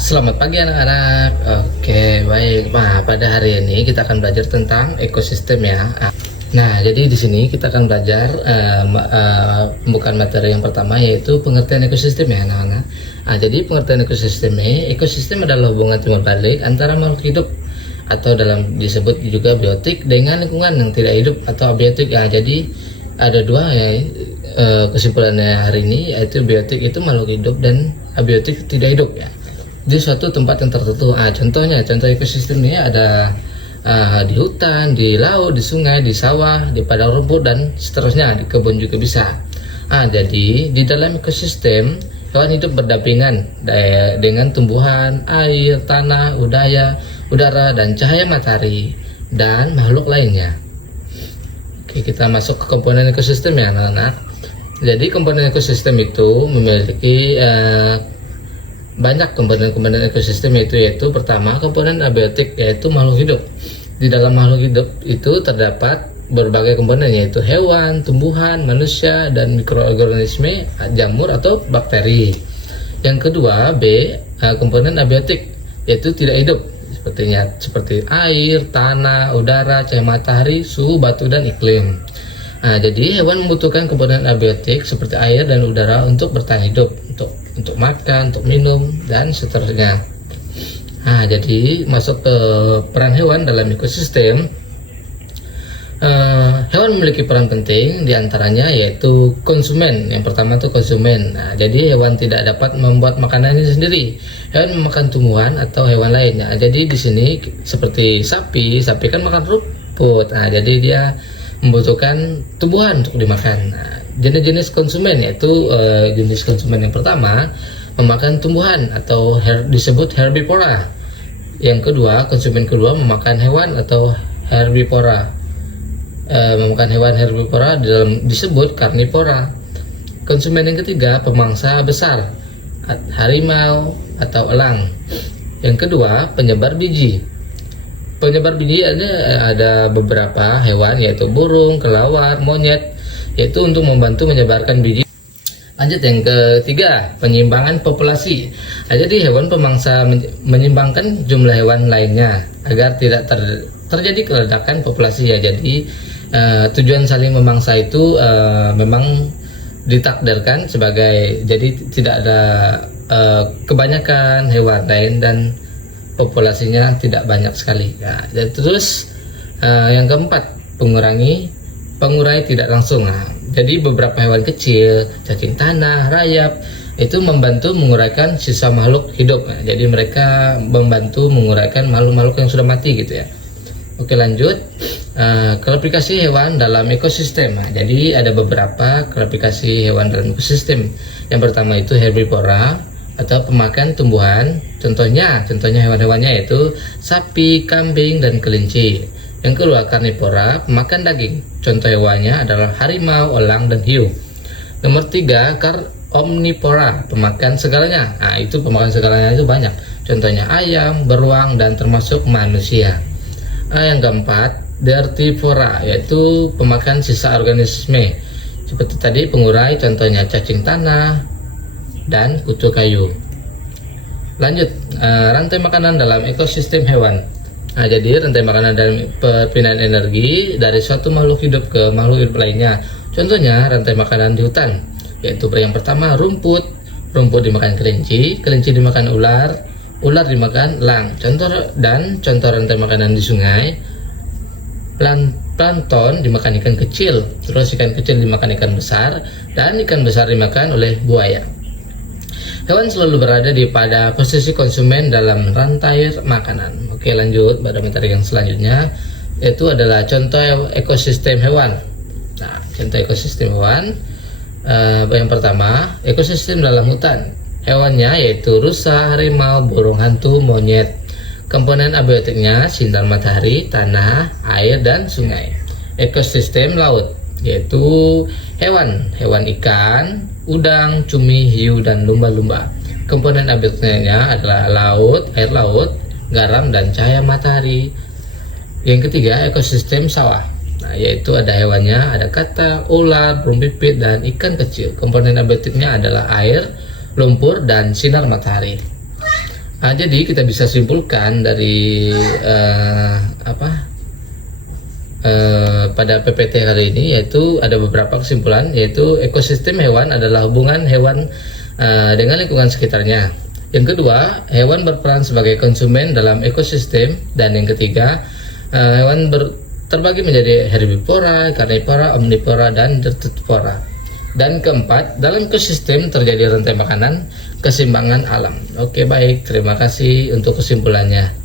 Selamat pagi anak-anak. Oke, baik. Nah, pada hari ini kita akan belajar tentang ekosistem ya. Nah, jadi di sini kita akan belajar pembukaan materi yang pertama yaitu pengertian ekosistem ya anak-anak. Nah, jadi pengertian ekosistem ini, ekosistem adalah hubungan timbal balik antara makhluk hidup atau dalam disebut juga biotik dengan lingkungan yang tidak hidup atau abiotik. Ya, jadi ada dua ya kesimpulannya hari ini, yaitu biotik itu makhluk hidup dan abiotik tidak hidup ya di suatu tempat yang tertentu. Contoh ekosistem ini ada di hutan, di laut, di sungai, di sawah, di padang rumput dan seterusnya, di kebun juga bisa. Jadi di dalam ekosistem hewan hidup berdampingan dengan tumbuhan, air, tanah, udara dan cahaya matahari dan makhluk lainnya. Oke, kita masuk ke komponen ekosistem ya anak-anak. Jadi komponen ekosistem itu memiliki banyak komponen ekosistem, yaitu pertama komponen abiotik, yaitu makhluk hidup. Di dalam makhluk hidup itu terdapat berbagai komponen, yaitu hewan, tumbuhan, manusia, dan mikroorganisme, jamur atau bakteri. Yang kedua, B, komponen abiotik, yaitu tidak hidup, seperti air, tanah, udara, cahaya matahari, suhu, batu, dan iklim. Jadi hewan membutuhkan komponen abiotik seperti air dan udara untuk bertahan hidup, untuk makan, untuk minum, dan seterusnya. Jadi masuk ke peran hewan dalam ekosistem. Hewan memiliki peran penting, diantaranya yaitu konsumen. Yang pertama itu konsumen. Jadi hewan tidak dapat membuat makanannya sendiri. Hewan memakan tumbuhan atau hewan lainnya. Jadi di sini seperti sapi kan makan rumput. Jadi dia membutuhkan tumbuhan untuk dimakan. Jenis-jenis konsumen yaitu jenis konsumen yang pertama memakan tumbuhan atau disebut herbivora. Yang kedua, konsumen kedua memakan hewan atau herbivora. Memakan hewan herbivora disebut karnivora. Konsumen yang ketiga pemangsa besar, harimau atau elang. Yang kedua, penyebar biji. Penyebar biji ada beberapa hewan, yaitu burung, kelawar, monyet, yaitu untuk membantu menyebarkan biji. Lanjut yang ketiga, penyiimbangan populasi. Jadi hewan pemangsa menyimbangkan jumlah hewan lainnya agar tidak terjadi keledakan populasi ya. Jadi tujuan saling memangsa itu memang ditakdirkan sebagai, jadi tidak ada kebanyakan hewan lain dan populasinya tidak banyak sekali. Dan terus yang keempat, pengurai tidak langsung. Jadi beberapa hewan kecil, cacing tanah, rayap itu membantu menguraikan sisa makhluk hidup. Jadi mereka membantu menguraikan makhluk-makhluk yang sudah mati gitu ya. Oke, lanjut. Klasifikasi hewan dalam ekosistem. Jadi ada beberapa klasifikasi hewan dalam ekosistem. Yang pertama itu herbivora atau pemakan tumbuhan. Contohnya hewan-hewannya yaitu sapi, kambing, dan kelinci. Yang kedua, karnivora, pemakan daging. Contoh hewannya adalah harimau, elang, dan hiu. Nomor 3, omnivora, pemakan segalanya. Itu pemakan segalanya itu banyak. Contohnya ayam, beruang, dan termasuk manusia. Yang keempat, dertivora, yaitu pemakan sisa organisme. Seperti tadi pengurai, contohnya cacing tanah dan kutu kayu. Lanjut, rantai makanan dalam ekosistem hewan. Jadi rantai makanan dalam perpindahan energi dari suatu makhluk hidup ke makhluk hidup lainnya. Contohnya rantai makanan di hutan, yaitu yang pertama rumput dimakan kelinci dimakan ular dimakan elang. Contoh rantai makanan di sungai, plankton dimakan ikan kecil, terus ikan kecil dimakan ikan besar, dan ikan besar dimakan oleh buaya. Hewan selalu berada pada posisi konsumen dalam rantai makanan. Oke, lanjut pada materi yang selanjutnya, yaitu adalah contoh ekosistem hewan. Contoh ekosistem hewan yang pertama, ekosistem dalam hutan. Hewannya yaitu rusa, harimau, burung hantu, monyet. Komponen abiotiknya sinar matahari, tanah, air, dan sungai. Ekosistem laut yaitu hewan ikan, udang, cumi, hiu, dan lumba-lumba. Komponen abiotiknya adalah air laut, garam, dan cahaya matahari. Yang ketiga, ekosistem sawah. Yaitu ada hewannya, ada kata, ular, burung pipit, dan ikan kecil. Komponen abiotiknya adalah air, lumpur, dan sinar matahari. Jadi kita bisa simpulkan dari pada PPT hari ini, yaitu ada beberapa kesimpulan, yaitu ekosistem hewan adalah hubungan hewan dengan lingkungan sekitarnya. Yang kedua, hewan berperan sebagai konsumen dalam ekosistem. Dan yang ketiga, hewan terbagi menjadi herbivora, karnivora, omnivora, dan nocturnivora. Dan keempat, dalam ekosistem terjadi rantai makanan, keseimbangan alam. Oke, baik, terima kasih untuk kesimpulannya.